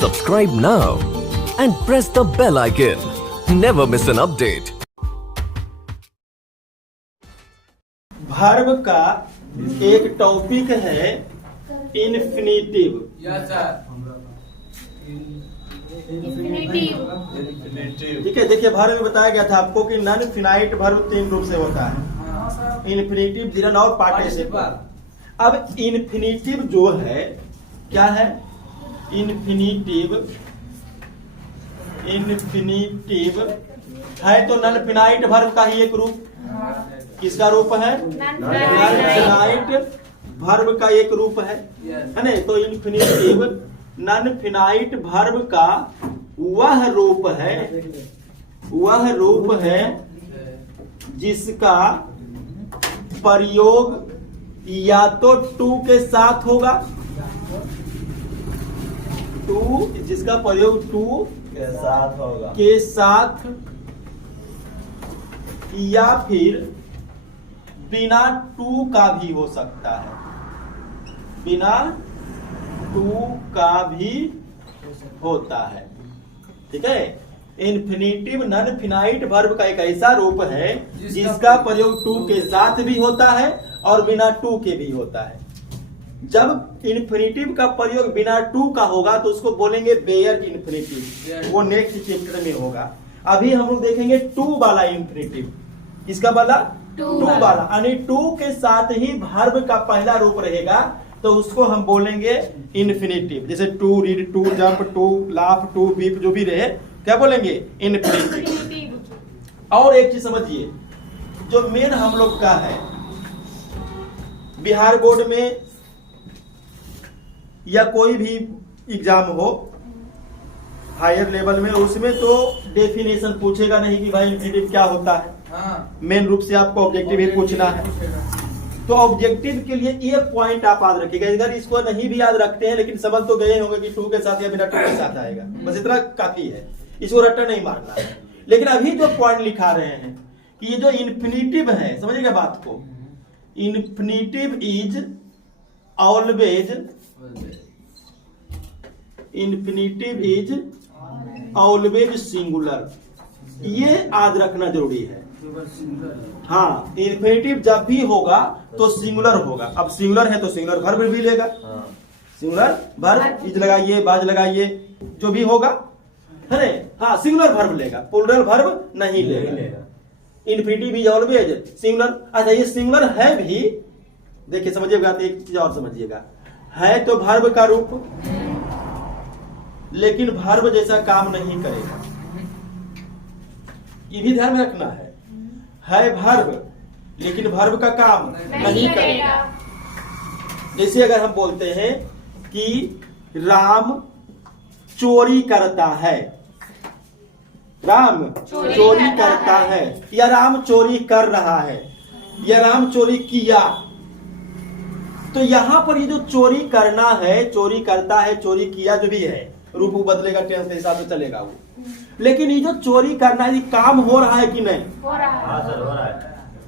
Subscribe now and press the bell icon. Never miss an update. Verb का एक topic है infinitive. ठीक है, देखिए वर्ब में बताया गया था आपको कि नॉन फिनाइट वर्ब 3 रूप से होता है, इन्फिनिटिव, डिरन और पार्टिसिपल। अब इन्फिनिटिव जो है क्या है? इन्फिनिटिव है तो नॉन फिनाइट वर्ब का ही एक रूप। किसका रूप है? नॉन फिनाइट वर्ब का एक रूप है ना? तो इन्फिनिटिव नॉन फिनाइट वर्ब का वह रूप है जिसका प्रयोग या तो टू के साथ होगा, जिसका प्रयोग टू के साथ या फिर बिना टू का भी हो सकता है, बिना टू का भी होता है। ठीक है, इन्फिनिटिव नॉन फिनाइट वर्ब का एक ऐसा रूप है जिसका प्रयोग टू के साथ भी होता है और बिना टू के भी होता है। जब इन्फिनिटिव का प्रयोग बिना टू का होगा तो उसको बोलेंगे बेयर इन्फिनिटिव, वो नेक्स्ट चैप्टर में होगा। अभी हम लोग देखेंगे टू वाला इन्फिनिटिव। किसका वाला? टू वाला, यानी टू के साथ ही वर्ब का पहला रूप रहेगा तो उसको हम बोलेंगे इन्फिनिटिव। जैसे to read, to jump, to laugh, to beep, जो भी रहे क्या बोलेंगे? इन्फिनिटिव। और एक चीज समझिए, जो मेन हम लोग का है बिहार बोर्ड में या कोई भी एग्जाम हो हायर लेवल में, उसमें तो डेफिनेशन पूछेगा नहीं कि भाई इन्फिनिटिव क्या होता है। मेन रूप से आपको ऑब्जेक्टिव ही पूछना है। तो ऑब्जेक्टिव के लिए ये पॉइंट आप याद रखिएगा। अगर इसको नहीं भी याद रखते हैं लेकिन समझ तो गए होंगे कि टू के साथ या बिना टू के साथ आएगा, बस इतना काफी है, इसको रट्टा नहीं मारना है। लेकिन अभी जो पॉइंट लिखा रहे हैं कि ये जो इन्फिनिटिव है, समझिएगा बात को, इन्फिनिटिव इज ऑलवेज सिंगुलर, ये याद रखना जरूरी है। हाँ, इन्फिनिटिव जब भी होगा तो सिंगुलर होगा। अब सिंगुलर है तो सिंगुलर वर्ब भी लेगा, सिंगुलर वर्ब, इज लगाइए, बाज लगाइए, जो भी होगा है ना। हाँ, सिंगुलर वर्ब लेगा, प्लूरल वर्ब नहीं लेगा। Infinitive is always singular. अच्छा, ये सिंगुलर है भी, देखिए समझिएगा, तो एक चीज और समझिएगा, है तो वर्ब का रूप लेकिन वर्ब जैसा काम नहीं करेगा, ये भी ध्यान में रखना है वर्ब लेकिन वर्ब का काम नहीं करेगा। जैसे अगर हम बोलते हैं कि राम चोरी करता है, राम चोरी करता है, या राम चोरी कर रहा है, या राम चोरी किया, तो यहां पर ये जो चोरी करना है, चोरी करता है, चोरी किया, जो भी है रूप बदलेगा, टेंस के हिसाब से चलेगा वो। लेकिन ये जो चोरी करना है, ये काम हो रहा है कि नहीं? हो रहा है। हाँ सर, हो रहा है,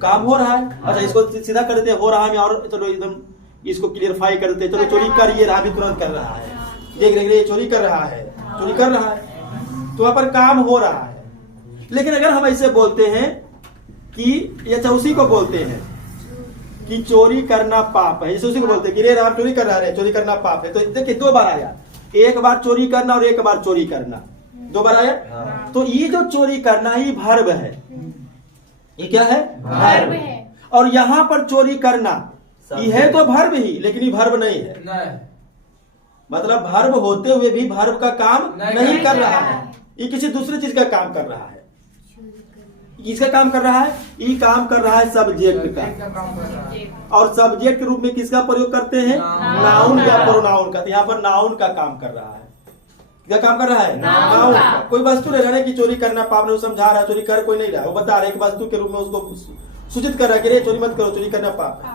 काम हो रहा है। अच्छा, इसको सीधा कर देते, हो रहा है, और चलो एकदम इसको क्लियरफाई कर देते, चलो चोरी कर ये रहा भी, तुरंत कर रहा है, देख रहे ये चोरी कर रहा है, चोरी कर रहा है, तो वहां पर काम हो रहा है। लेकिन अगर हम ऐसे बोलते हैं कि, अच्छा उसी को बोलते हैं कि चोरी करना पाप है, जैसे उसी को बोलते हैं कि रे राम चोरी कर रहा है, चोरी करना पाप है, तो देखिए दो बार आया, एक बार चोरी करना और एक बार चोरी करना, दो बार आया। हाँ। तो ये जो चोरी करना ही वर्ब है, ये क्या है? वर्ब है। और यहाँ पर चोरी करना ये है तो वर्ब ही, लेकिन ये वर्ब नहीं है, मतलब वर्ब होते हुए भी वर्ब का काम नहीं कर रहा है, ये किसी दूसरे चीज का काम कर रहा है। किसका काम कर रहा है? ये काम कर रहा है सब्जेक्ट का। और सब्जेक्ट के रूप में किसका प्रयोग करते हैं? नाउन या प्रोनाउन का। यहाँ पर नाउन का काम कर रहा है। क्या काम कर रहा है? नाउन का। कोई वस्तु नहीं रहा कि चोरी करना पाप, ने समझा रहा है, चोरी कर कोई नहीं रहा, वो बता रहा है कि वस्तु के रूप में उसको सूचित कर रहा है कि चोरी मत करो, चोरी करना पाप है,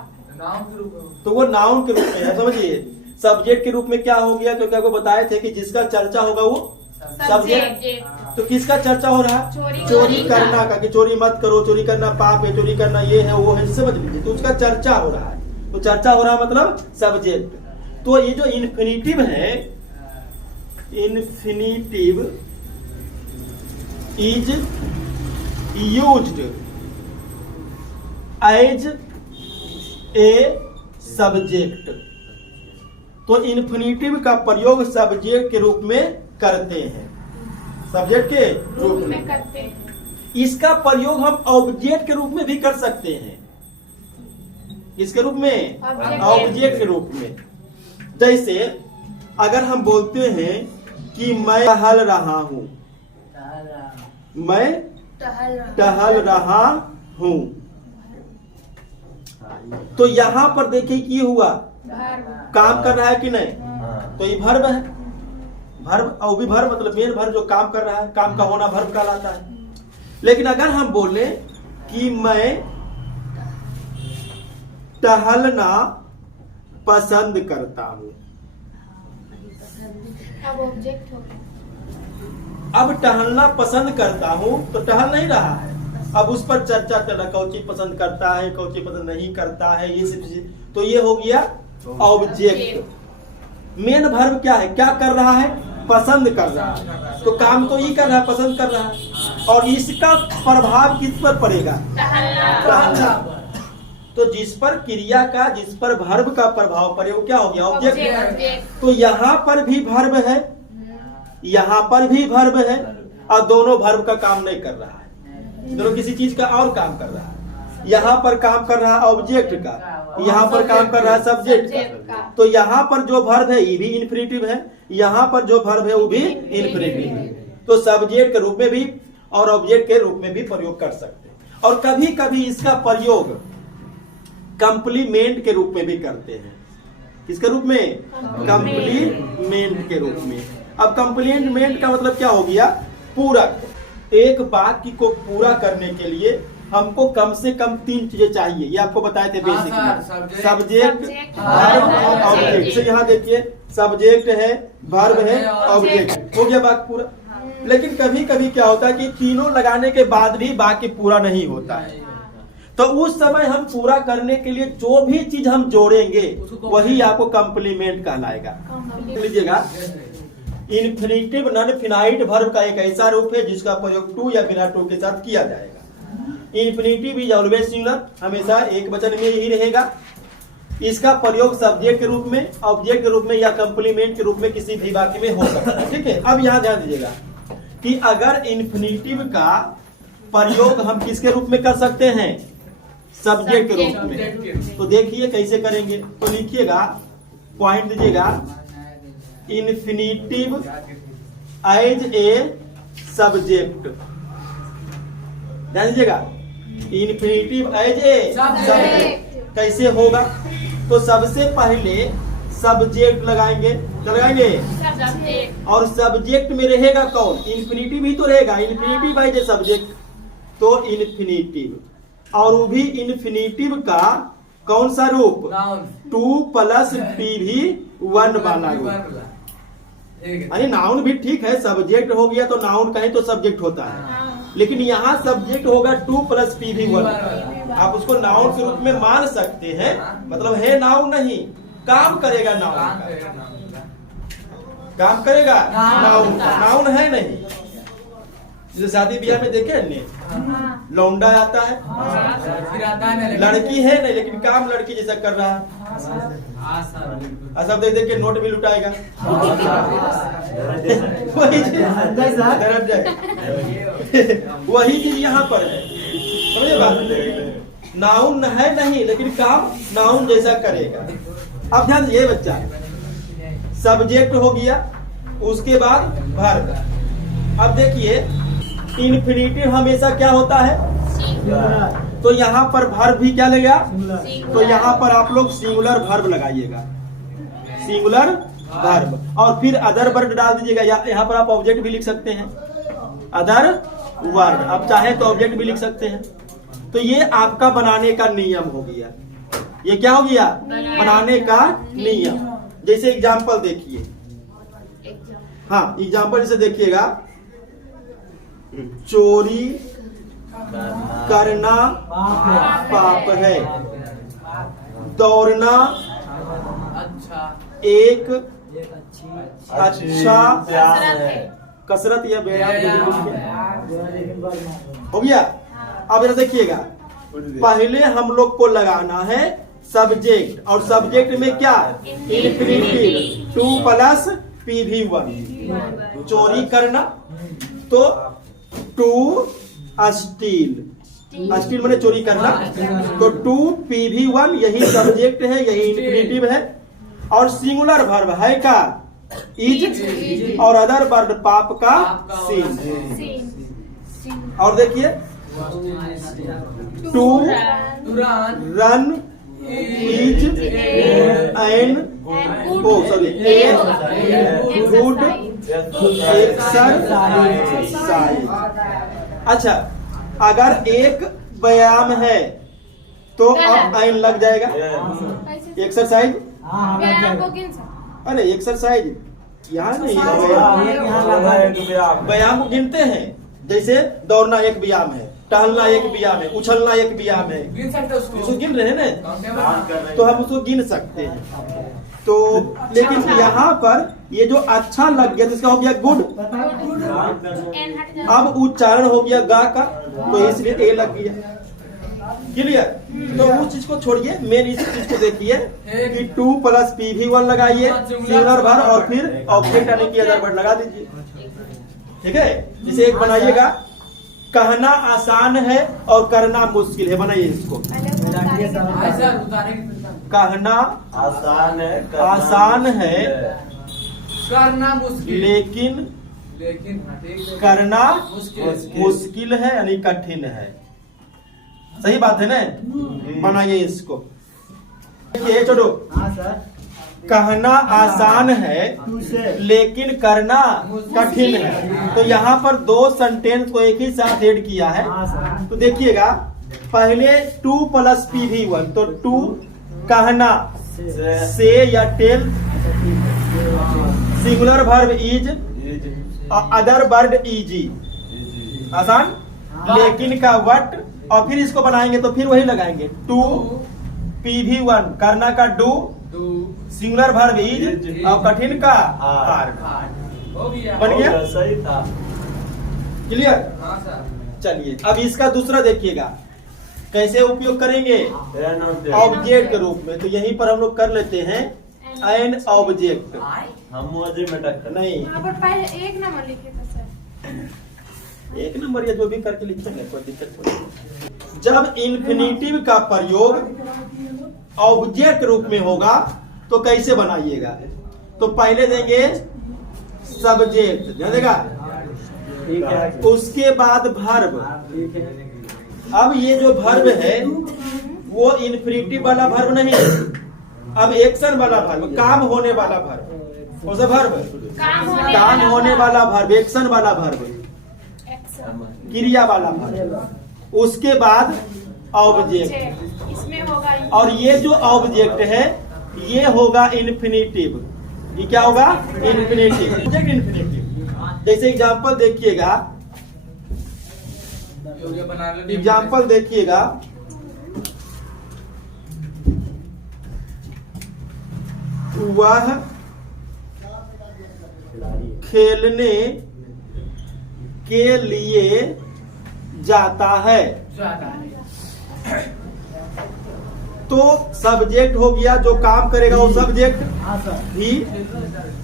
तो वो नाउन के रूप में है। समझिए, सब्जेक्ट के रूप में क्या हो गया? क्योंकि आपको बताए थे कि जिसका चर्चा होगा वो सब्जेक्ट। तो किसका चर्चा हो रहा है? चोरी करना का, कि चोरी मत करो, चोरी करना पाप है, चोरी करना ये है वो है, समझ लीजिए। तो उसका चर्चा हो रहा है, तो चर्चा हो रहा है मतलब सब्जेक्ट। तो ये जो इन्फिनिटिव है infinitive is used as a subject। तो इन्फिनिटिव का प्रयोग सब्जेक्ट के रूप में करते हैं, सब्जेक्ट के रूप में करते हैं। इसका प्रयोग हम ऑब्जेक्ट के रूप में भी कर सकते हैं। किसके रूप में? ऑब्जेक्ट के रूप में। जैसे अगर हम बोलते हैं कि मैं टहल रहा हूं, मैं टहल रहा हूं, तो यहां पर देखिए कि हुआ काम कर रहा है कि नहीं, तो ये भर्ब है। भर्ब और भी भर्ब मतलब मेन भर्ब जो काम कर रहा है, काम का होना भर्ब कहलाता है। लेकिन अगर हम बोले कि मैं टहलना पसंद करता हूं, अब ऑब्जेक्ट हो गया। अब टहलना पसंद करता हूं तो टहल नहीं रहा है, अब उस पर चर्चा चल रहा, कौन चीज पसंद करता है, कौन चीज पसंद नहीं करता है, ये सब चीज। तो ये हो गया ऑब्जेक्ट। मेन भर्ब क्या है? क्या कर रहा है? पसंद कर रहा है। तो काम तो ये कर रहा है, पसंद कर रहा है। और इसका प्रभाव किस पर पड़ेगा? टहलना। तो जिस पर क्रिया का, जिस पर भर्ब का प्रभाव पड़े वो क्या हो गया? ऑब्जेक्ट। तो यहाँ पर भी भर्ब है, यहाँ पर भी भर्ब है, और दोनों भर्ब का काम नहीं कर रहा है, दोनों किसी चीज का और काम कर रहा है। यहाँ पर काम कर रहा है ऑब्जेक्ट का, यहाँ पर काम कर रहा है सब्जेक्ट का। तो यहाँ पर जो भर्ब है ये भी इन्फिनिटिव है, यहाँ पर जो भर्ब है वो भी इन्फिनिटिव है। तो सब्जेक्ट के रूप में भी और ऑब्जेक्ट के रूप में भी प्रयोग कर सकते हैं। और कभी कभी इसका प्रयोग कंप्लीमेंट के रूप में भी करते हैं। किसके रूप में? कंप्लीमेंट के रूप में। अब कंप्लीमेंट का मतलब क्या हो गया? पूरक। एक वाक्य को पूरा करने के लिए हमको कम से कम 3 चीजें चाहिए, ये आपको बताए थे बेसिक में। सब्जेक्ट, वर्ब और ऑब्जेक्ट। तो यहाँ देखिए सब्जेक्ट है, वर्ब है, ऑब्जेक्ट, हो गया वाक्य पूरा। लेकिन कभी कभी क्या होता है कि तीनों लगाने के बाद भी वाक्य पूरा नहीं होता है। तो उस समय हम पूरा करने के लिए जो भी चीज हम जोड़ेंगे वही आपको कंप्लीमेंट कहलाएगा। लीजिएगा, इन्फिनिटिव नॉन फिनाइट वर्ब का एक ऐसा रूप है जिसका प्रयोग टू या बिना टू के साथ किया जाएगा। इन्फिनिटिव इज ऑलवेज सिंगुलर, हमेशा एक वचन में ही रहेगा। इसका प्रयोग सब्जेक्ट के रूप में, ऑब्जेक्ट के रूप में या कंप्लीमेंट के रूप में किसी भी वाक्य में हो सकता है। ठीक है, अब यहाँ ध्यान दीजिएगा कि अगर इन्फिनिटिव का प्रयोग हम किसके रूप में कर सकते हैं? सब्जेक्ट के रूप में। तो देखिए कैसे करेंगे, तो लिखिएगा, पॉइंट दीजिएगा, इन्फिनिटिव एज ए सब्जेक्ट। ध्यान दीजिएगा, इन्फिनिटिव एज ए सब्जेक्ट कैसे होगा? तो सबसे पहले सब्जेक्ट लगाएंगे, और सब्जेक्ट में रहेगा कौन? इन्फिनिटिव ही तो रहेगा, इन्फिनिटिव एज ए सब्जेक्ट। तो इन्फिनिटिव, और वो भी इन्फिनिटिव का कौन सा रूप? 2 + P भी 1 वाला रूप। अरे नाउन भी ठीक है, सब्जेक्ट हो गया तो नाउन कहें तो सब्जेक्ट होता है, लेकिन यहाँ सब्जेक्ट होगा 2 + P भी 1। आप उसको नाउन के रूप में मान सकते हैं, मतलब है नाउन नहीं, काम करेगा नाउन का, काम करेगा नाउन का, नाउन है नहीं। जैसे शादी ब्याह में देखे ने, लौंडा आता है, लड़की है नहीं, लेकिन काम लड़की जैसा कर रहा है, सब देख देख के नोट भी लुटाएगा। वही वही चीज यहाँ पर है, समझे बात? नाउन है नहीं, लेकिन काम नाउन जैसा करेगा। अब ध्यान ये बच्चा, सब्जेक्ट हो गया, उसके बाद वर्ब। अब देखिए इन्फिनिटिव हमेशा क्या होता है? तो यहाँ पर वर्ब भी क्या लगेगा? तो यहाँ पर आप लोग सिंगुलर वर्ब लगाइएगा, सिंगुलर वर्ब, और फिर अदर वर्ड डाल दीजिएगा। यहाँ पर आप ऑब्जेक्ट भी लिख सकते हैं, अदर वर्ड, आप चाहे तो ऑब्जेक्ट भी लिख सकते हैं। तो ये आपका बनाने का नियम हो गया। ये क्या हो गया? बनाने का नियम। जैसे एग्जाम्पल देखिए, हाँ एग्जाम्पल जैसे देखिएगा, चोरी करना पाप है, दौड़ना एक अच्छा कसरत या व्यायाम हो गया। अब इधर देखिएगा, पहले हम लोग को लगाना है सब्जेक्ट, और सब्जेक्ट में क्या इंफिनिटिव 2 प्लस PV1 चोरी करना, तो 2 स्टील, स्टील मैंने चोरी करना, तो 2 PV1 यही सब्जेक्ट है, यही इंफिनिटिव है, और सिंगुलर वर्ब है का इज, और अदर वर्ब पाप का सीन। और देखिए 2 run is and sorry good exercise. अच्छा, अगर एक व्यायाम है तो अब एन लग जाएगा, एक्सरसाइज, अरे एक्सरसाइज यहाँ नहीं, व्यायाम को गिनते हैं, जैसे दौड़ना एक व्यायाम है, टहलना एक व्यायाम है, उछलना एक व्यायाम है, उसको गिन रहे हैं ना, तो हम उसको गिन सकते हैं। तो लेकिन यहाँ पर ये जो अच्छा लग गया तो इसका हो गया गुड, अब उच्चारण हो गया गा का, तो इसलिए ए लग गया। क्लियर? तो उस चीज को छोड़िए, मेन इस चीज को देखिए कि 2 प्लस PV1 लगाइए, सिंगुलर वर्ब, और फिर ऑब्जेक्ट यानी कि अदर वर्ड लगा दीजिए। ठीक है, जिसे एक बनाइएगा, कहना आसान है और करना मुश्किल है, बनाइए इसको। कहना आसान है करना मुश्किल, लेकिन करना मुश्किल है, यानी कठिन है। सही बात है ना? बनाइए इसको। ये छोड़ो, कहना आसान है लेकिन करना कठिन है, तो यहाँ पर 2 सेंटेंस को एक ही साथ ऐड किया है। तो देखिएगा, पहले 2 प्लस PV1, तो 2 कहना से या tell, singular verb is, other word easy, आसान, लेकिन का वट, और फिर इसको बनाएंगे तो फिर वही लगाएंगे 2 PV1 करना का डू, सिंगुलर वर्ब इज, और कठिन का आर। बन गया? सही था। क्लियर? चलिए अब इसका दूसरा देखिएगा, कैसे उपयोग करेंगे ऑब्जेक्ट के रूप में। तो यहीं पर हम लोग कर लेते हैं एन ऑब्जेक्ट। हम मुझे में टक्कर नहीं, एक नंबर लिखे थे सर, एक नंबर या जो भी करके लिखेंगे, कोई दिक्कत नहीं। जब इन्फिनिटिव का प्रयोग ऑब्जेक्ट रूप में होगा तो कैसे बनाइएगा? तो पहले देंगे सब्जेक्ट, ध्यान देगा, उसके बाद वर्ब। अब ये जो वर्ब है वो इन्फिनिटिव वाला वर्ब नहीं, अब एक्शन वाला वर्ब, काम होने वाला वर्ब, कौन सा वर्ब? काम होने वाला वर्ब, एक्शन वाला वर्ब, क्रिया वाला वर्ब, उसके बाद ऑब्जेक्ट, इसमें होगा, और ये जो ऑब्जेक्ट है ये होगा इन्फिनिटिव। ये क्या होगा? Infinitive, object infinitive. जैसे एग्जांपल देखिएगा, एग्जांपल देखिएगा, वह खेलने के लिए जाता है, तो सब्जेक्ट हो गया, जो काम करेगा वो सब्जेक्ट भी।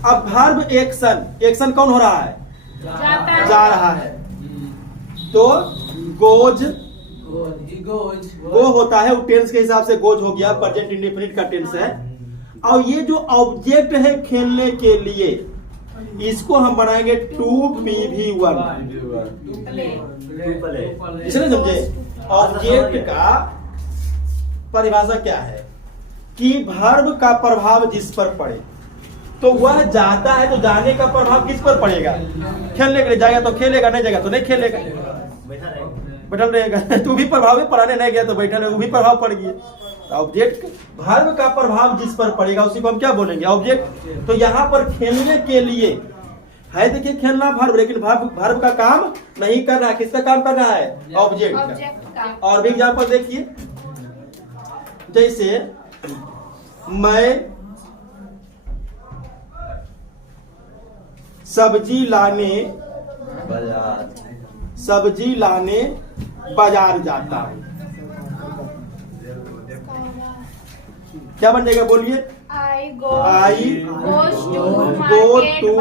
अब वर्ब एक्शन, एक्शन कौन हो रहा है? जा रहा है, तो गोज, गो होता है, वो टेंस के हिसाब से गोज हो गया, प्रेजेंट इंडेफिनिट का टेंस है। और ये जो ऑब्जेक्ट है खेलने के लिए, इसको हम बनाएंगे 2 PV1। इसे ना समझे, ऑब्जेक्ट का परिभाषा क्या है कि वर्ब का प्रभाव जिस पर पड़े, तो वह जाता है, तो जाने का प्रभाव किस पर पड़ेगा? खेलने के लिए जाएगा तो खेलेगा, नहीं जाएगा तो नहीं खेलेगा, बैठल रहेगा। तू भी प्रभाव में, पढ़ाने नहीं गया तो बैठा रहेगा, वो भी प्रभाव पड़ गया। ऑब्जेक्ट, वर्ब का प्रभाव जिस पर पड़ेगा उसी को हम क्या बोलेंगे? ऑब्जेक्ट। तो यहाँ पर खेलने के लिए है, देखिए खेलना वर्ब, लेकिन वर्ब का काम नहीं कर रहा है, किसका काम कर रहा है? ऑब्जेक्ट का। और भी एग्जांपल देखिए, जैसे मैं सब्जी लाने बाजार सब्जी लाने बाजार जाता हूँ। क्या बन जाएगा बोलिए? I go I goes to go market to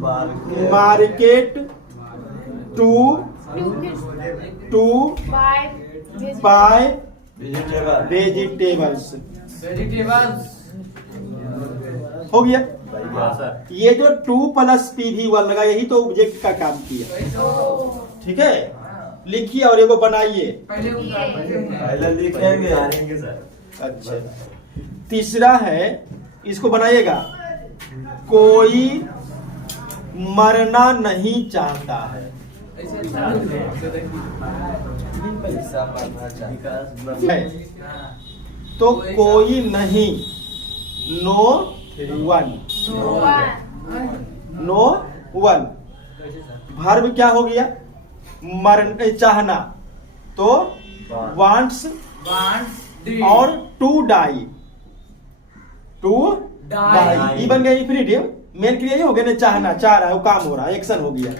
by market to buy buy vegetable vegetables. Vegetables हो गया। सर ये जो 2+PV1 लगा यही तो ऑब्जेक्ट का काम किया। ठीक है, लिखिए और एगो बनाइए। पहले उतार पहले लिखेंगे सर। अच्छा, तीसरा है, इसको बनाइएगा। कोई मरना नहीं चाहता है। पैसा बनना चाहिए। है। तो कोई नहीं, no one, no one. Verb क्या हो गया? मरने चाहना, तो वांट्स वांट्स और to die, to die Die. ये बन गया इंफिनिटिव। मेन क्रिया ये हो गया ना, चाहना, चाह रहा है, वो काम हो रहा है, एक्शन हो गया।